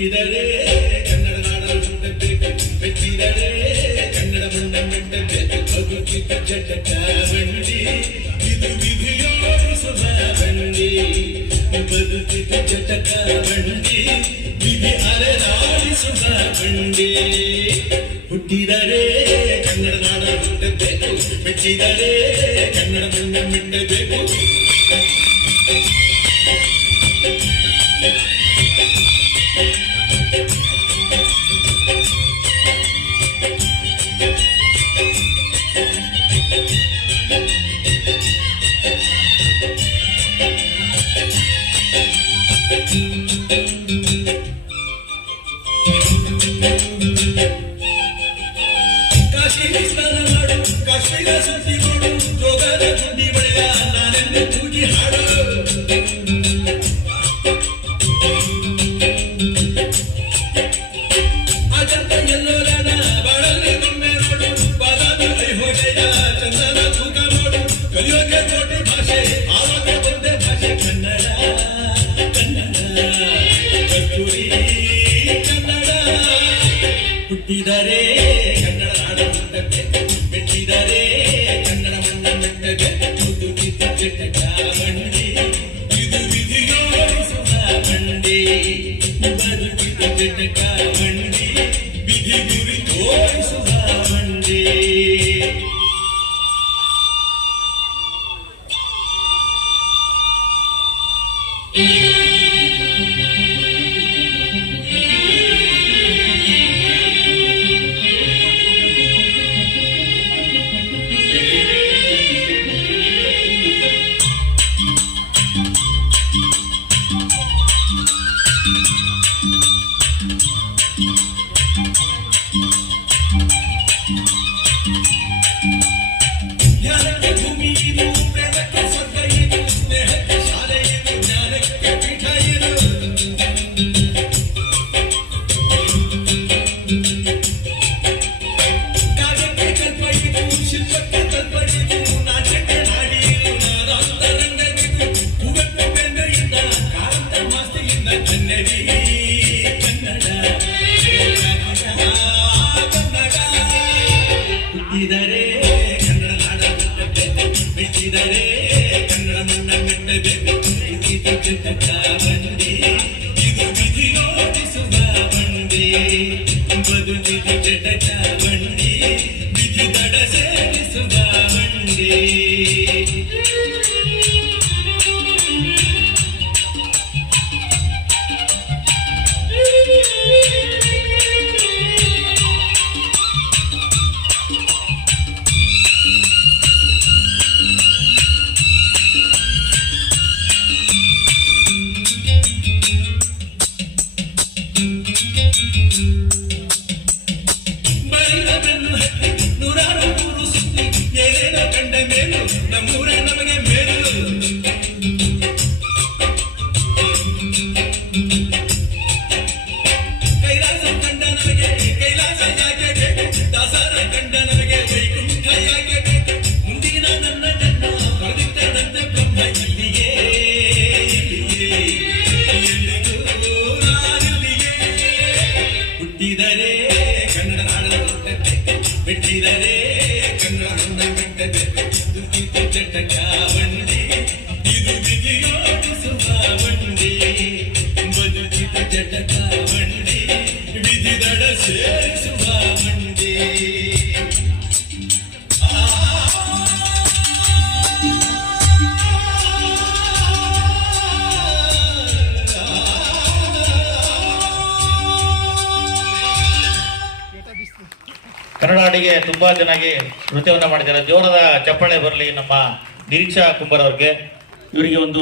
ಹುಟ್ಟಿದರೆ ಕನ್ನಡ ನಾಡಲು ಹುಟ್ಟಬೇಕು, ಮೆಚ್ಚಿದರೆ ಕನ್ನಡ ಮಣ್ಣ ಮೆಟ್ಟಬೇಕು. ಬದುಕಿದ ಜಟಕ ಬಂಡಿ ಇದು ವಿಧಿಯೋಡಿಸುವ ಬಂಡಿ, ಬದುಕಿದ ಜಟಕ ಬಂಡಿ ವಿಧಿ ಅಲೆದಾಡಿಸುವ ಬಂಡಿ. ಹುಟ್ಟಿದರೆ ಕನ್ನಡ ನಾಡಲು ಹುಟ್ಟಬೇಕು, ಮೆಚ್ಚಿದರೆ ಕನ್ನಡ ಮಣ್ಣ ಮೆಟ್ಟಬೇಕು. ಕಾಶ್ಮೀರ ಸುದ್ದಿ ನೋಡು, ಜೋಗದ ಗುಂಡಿ ಬಳಿಯ ನಾನೆಂದು ಕೂಗಿ ಹಾಡು. ಅಜಂತ ಎಲ್ಲೋರನ ಬಾಳಲ್ಲಿ ಒಮ್ಮೆ ನೋಡು, ಬಾದಾಮಿ ಐಹೊಳೆಯ ಚಂದನ ತೂಕ ನೋಡು. ಕಲಿಯೋಕೆ ಕೋಟಿ ಭಾಷೆ, ಆವಾಗ ಒಂದೇ ಭಾಷೆ ಕನ್ನಡ. ಕನ್ನಡ ಕಸ್ತೂರಿ ಕನ್ನಡ. ಹುಟ್ಟಿದರೆ ಕನ್ನಡ ನಾಡು ಹುಟ್ಟಬೇಕು, ಮೆಚ್ಚಿದರೆ ಕನ್ನಡ ಮಣ್ಣ ಮೆಟ್ಟಬೇಕು. ಬದುಕಿದ ಜಟಕ ಬಂಡಿ ಇದು ವಿಧಿಯೋಡಿಸುವ ಬಂಡಿ, ಬದುಕಿದ ಜಟಕ ಬಂಡಿ ವಿಧಿ ಗುರಿ ತೋರಿಸುವ ಬಂಡಿ. ಜ್ಞಾನಕ್ಕೆ ಭೂಮಿ ಇದು, ಪ್ರೇಮಕ್ಕೆ ಸ್ವರ್ಗ ಇದು, ಸ್ನೇಹಕ್ಕೆ ಶಾಲೆ ಇದು, ಜ್ಞಾನಕ್ಕೆ ಪೀಠ ಇದು. ಕಾವ್ಯಕ್ಕೆ ಕಲ್ಪ ಇದು, ಶಿಲ್ಪಕ್ಕೆ ಕಲ್ಪ ಇದು, ನಾಟ್ಯಕ್ಕೆ ನಾಡಿ ಇದು, ನಾದಾಂತರಂಗವಿದು. ಕುವೆಂಪು ಬೆಂದೆಯಿಂದ ಕಾರಂತ ಮಾಸ್ತಿಯಿಂದ ಕನ್ನಡಿ ಕನ್ನಡ ಕನ್ನಡ. ಹುಟ್ಟಿದರೆ ಕನ್ನಡ ನಾಡ ಹುಟ್ಟಬೇಕು, ಮೆಚ್ಚಿದರೆ ಕನ್ನಡ ಮಣ್ಣ ಮೆಟ್ಟಬೇಕು. ಇದು ಜಟಕ ಬಂಡಿ ಇದು ವಿಧಿಯೋಡಿಸುವ ಬಂಡಿ, ಬದುಕಿದ ಜಟಕ ಬಂಡಿ ವಿಧಿ ದಡ ಸೇರಿಸುವ ಬಂಡಿ. ಬರಿದ ಬೆನ್ನು ಹತ್ತಿ ನೂರಾರು ಊರು ಸುತ್ತಿ ಏನೇನೋ ಕಂಡ ಮೇಲು ನಮ್ಮೂರ ನಮಗೆ ಮೇಲು. ಕೈಲಾಸ ಕಂಡ ನಮಗೆ ಕೈಲಾಸ ಯಾಕೆ ಬೇಕು, ದಾಸರ ಕಂಡ ನಮಗೆ ವೈಕುಂಠ ಯಾಕೆ ಬೇಕು. ಮುಂದಿನ ನನ್ನ ಜನ್ಮ ಬರೆದಿಟ್ಟಂತೆ ಬ್ರಹ್ಮ ಇಲ್ಲಿಯೇ ಇಲ್ಲಿಯೇ ಎಲ್ಲಿಗೂ ನಾನಿಲ್ಲಿಯೇ. ಹುಟ್ಟಿದರೆ ಕನ್ನಡ ನಾಡಲು ಹುಟ್ಟಬೇಕು, ಮೆಚ್ಚಿದರೆ ಕನ್ನಡ ಮಣ್ಣ ಮೆಟ್ಟಬೇಕು. ಬದುಕಿದ ಜಟಕ ಬಂಡಿ ಇದು ವಿಧಿಯೋಡಿಸುವ ಬಂಡಿ, ಬದುಕಿದ ಜಟಕ ಬಂಡಿ ವಿಧಿ ದಡ ಸೇರಿಸುವ ಬಂಡಿ. ಕನ್ನಡ ಹಾಡಿಗೆ ತುಂಬಾ ಚೆನ್ನಾಗಿ ನೃತ್ಯವನ್ನು ಮಾಡಿದ್ದಾರೆ. ಜೋರದ ಚಪ್ಪಾಳೆ ಬರಲಿ ನಮ್ಮ ನಿರೀಕ್ಷಾ ಕುಂಬರ್ ಅವ್ರಿಗೆ. ಇವರಿಗೆ ಒಂದು